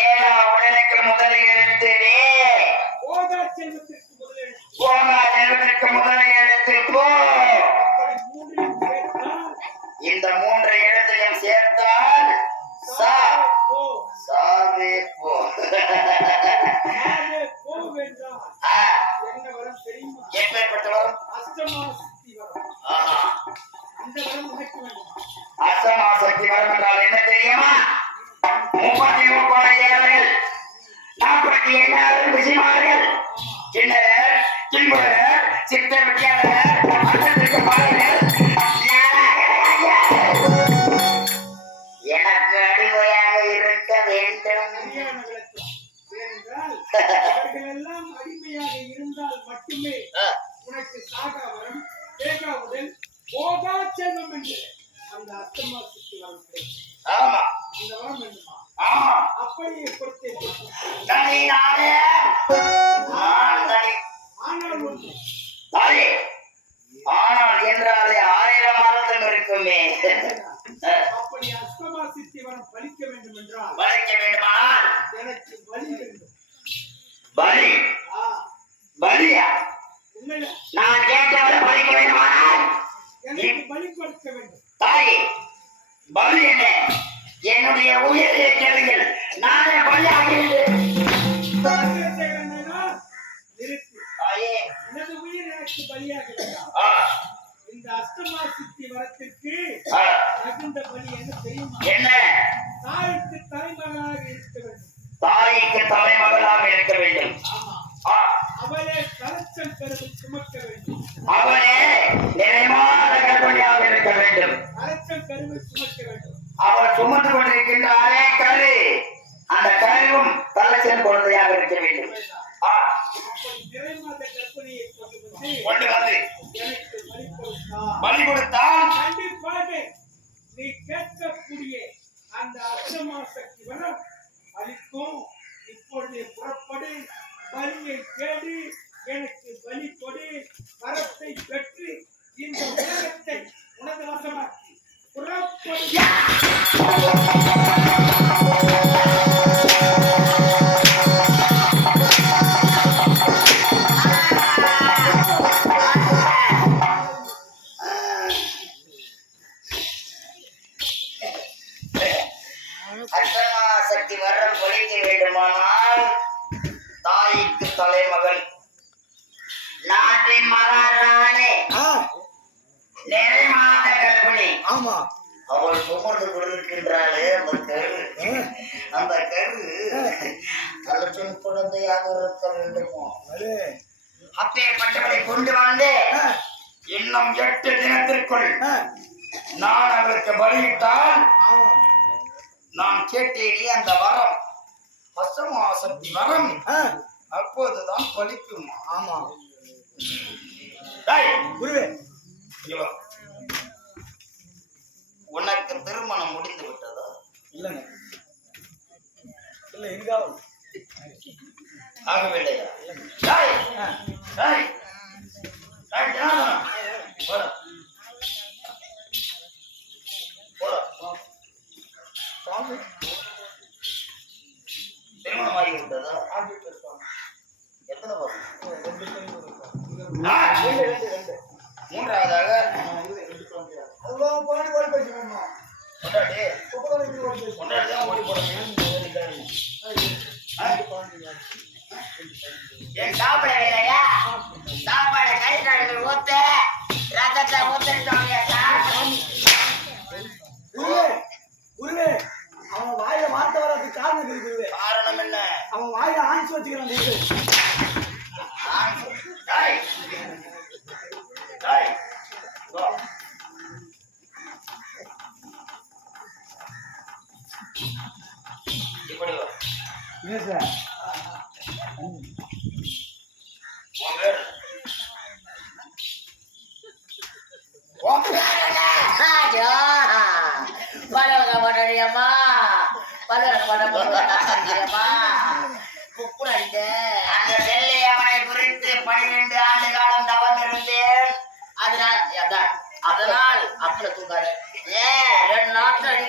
ஏழா உடலுக்கு முதல் எழுத்து வே போதா செல்வத்திற்கு முதல் எழுத்து போ. இந்த மூன்று எழுத்தையும் சேர்த்தால் ஏழாயிரம் விஷயமார்கள் கிண்ணறர் கிண்புறர் சித்த வித்தியாளர் அர்த்தத்திற்கு பாடகர் எனக்கு அடிமையாக இருக்க வேண்டும். சரியான விளக்கம் ஏனென்றால் அவர்கள் எல்லாம் அடிமையாக இருந்தால் மட்டுமே உனக்கு சாகா வரம் வேகா உடல் போகா செல்வம் என்று அந்த அஷ்டமா சக்தி வரம் கிடைக்கும் ஆமா. அந்த அப்படியே தனி நானே நான் தனி தாயே ஆனால் என்றாலே ஆயிரம் அர்த்தம் இருக்குமே அப்படி அஷ்டமா சித்தி வரம் பலிக்க வேண்டும் என்றால் வளைக்க வேண்டுமானால் எனக்கு வழி வேண்டும் பலி பலியா நான் கேட்டவரை பலிக்க வேண்டுமானால் எனக்கு பலி கொடுக்க வேண்டும் தாயே பலி என்ன என்னுடைய உயிரியை கேளுங்கள். நானே பலியாகிறேன் சுமந்து கொண்டிருக்கின்றாரே கரு. அந்த கருவும் தள்ளச்சல் குழந்தையாக இருக்க வேண்டும். கொண்டு வந்து. பலி கொடுத்தால். கண்டிப்பாக நீ கேட்கக்கூடிய அந்த அர்த்தமா சக்தி வரம் அளிக்கும். இப்பொழுது புறப்படு. பலியை தேடி. எனக்கு பலி கொடு சக்தி வரம் பொழிக்க வேண்டுமானால் தாய்க்கு தலைமகன் நாட்டின் மகாராணி. நிறைமாத கர்ப்பிணி. ஆமா. அவள் சுமந்து கொண்டிருக்கின்றாளே அந்த கரு. அந்த கரு தலைச்சல் குழந்தையாக இருக்க வேண்டுமோ? அப்பேற்பட்டவளை கொண்டு வந்து இன்னும் எட்டு தினத்திற்குள் நான் அவளுக்கு பலியிட்டால் நான் கேட்டேனே அந்த வரம். அசமாசக்தி வரம். அப்போதுதான் பலிக்கும் ஆமா. குருவே. உனக்கு திருமணம் முடிந்து விட்டதா? இல்லைங்க. இல்ல இருக்காவும் ஆகவில்லையா? ஆகி விட்டதா எத்தனை மூன்றாவதாக? என் சாப்பிட வேலையா சாப்பாடு கை கழுவி ஊத்து ரத்தத்தை ஊத்துட்டோம் குருவே குருவே அவன் வாயில வார்த்தை வராதுக்கு காரணம் இருக்குது காரணம் என்ன அவன் வாயில வச்சுக்கிறான். இப்படி சார்? அந்த வெள்ளை அவனை குறித்து ஆண்டு காலம் தவந்திருந்தேன் அதனால் அதனால் அப்பள தூக்காத ஏன்? ரெண்டு நாட்கள்